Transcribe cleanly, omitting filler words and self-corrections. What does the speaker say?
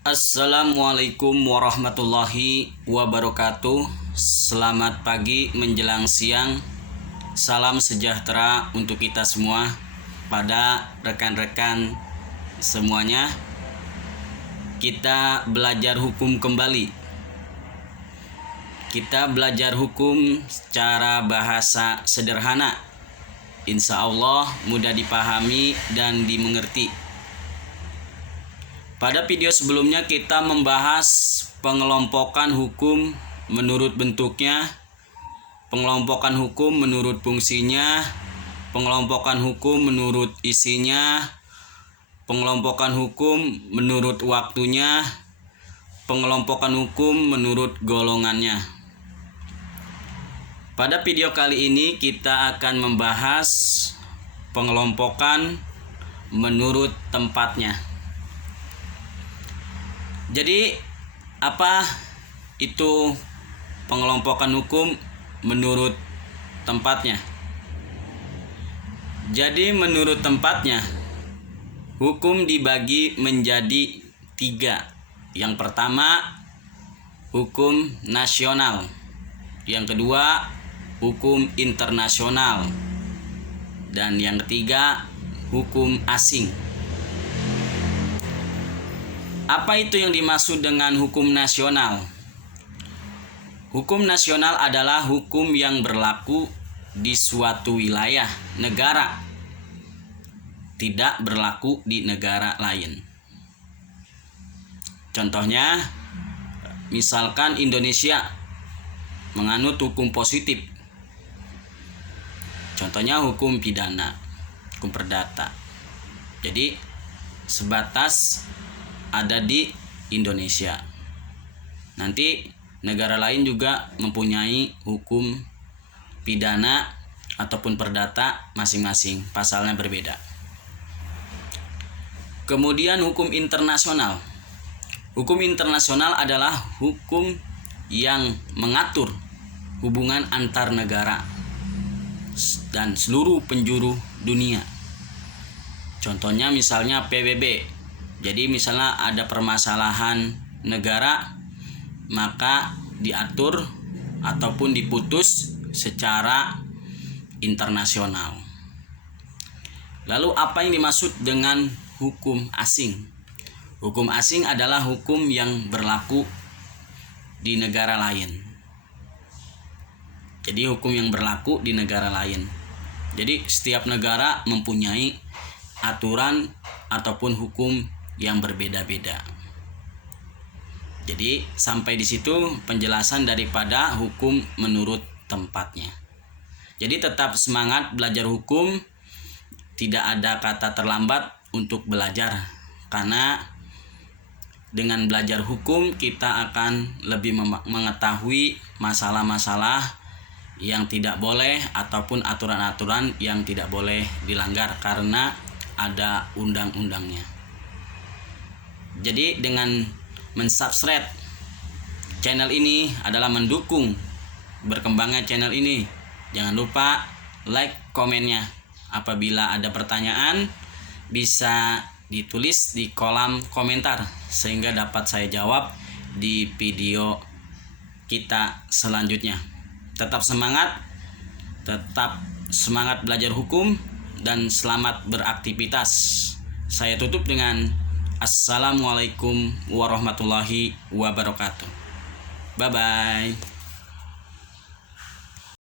Assalamualaikum warahmatullahi wabarakatuh. Selamat pagi menjelang siang. Salam sejahtera untuk kita semua. Pada rekan-rekan semuanya, kita belajar hukum kembali. Kita belajar hukum secara bahasa sederhana. Insya Allah mudah dipahami dan dimengerti. Pada video sebelumnya kita membahas pengelompokan hukum menurut bentuknya, pengelompokan hukum menurut fungsinya, pengelompokan hukum menurut isinya, pengelompokan hukum menurut waktunya, pengelompokan hukum menurut golongannya. Pada video kali ini kita akan membahas pengelompokan menurut tempatnya. Jadi apa itu pengelompokan hukum menurut tempatnya? Jadi menurut tempatnya, hukum dibagi menjadi 3. Yang pertama, hukum nasional. Yang kedua, hukum internasional. Dan yang ketiga, hukum asing. Apa itu yang dimaksud dengan hukum nasional? Hukum nasional adalah hukum yang berlaku di suatu wilayah negara, tidak berlaku di negara lain. Contohnya, misalkan Indonesia menganut hukum positif. Contohnya hukum pidana, hukum perdata. Jadi sebatas ada di Indonesia. Nanti negara lain juga mempunyai hukum pidana ataupun perdata masing-masing, pasalnya berbeda. Kemudian hukum internasional. Hukum internasional adalah hukum yang mengatur hubungan antar negara dan seluruh penjuru dunia. Contohnya misalnya PBB. Jadi misalnya ada permasalahan negara, maka diatur ataupun diputus secara internasional. Lalu apa yang dimaksud dengan hukum asing? Hukum asing adalah hukum yang berlaku di negara lain. Jadi hukum yang berlaku di negara lain. Jadi setiap negara mempunyai aturan ataupun hukum yang berbeda-beda. Jadi sampai di situ penjelasan daripada hukum menurut tempatnya. Jadi tetap semangat belajar hukum, tidak ada kata terlambat untuk belajar, karena dengan belajar hukum kita akan lebih mengetahui masalah-masalah yang tidak boleh ataupun aturan-aturan yang tidak boleh dilanggar karena ada undang-undangnya. Jadi dengan mensubscribe channel ini adalah mendukung berkembangnya channel ini. Jangan lupa like komennya. Apabila ada pertanyaan bisa ditulis di kolom komentar sehingga dapat saya jawab di video kita selanjutnya. Tetap semangat belajar hukum dan selamat beraktivitas. Saya tutup dengan Assalamualaikum warahmatullahi wabarakatuh. Bye bye.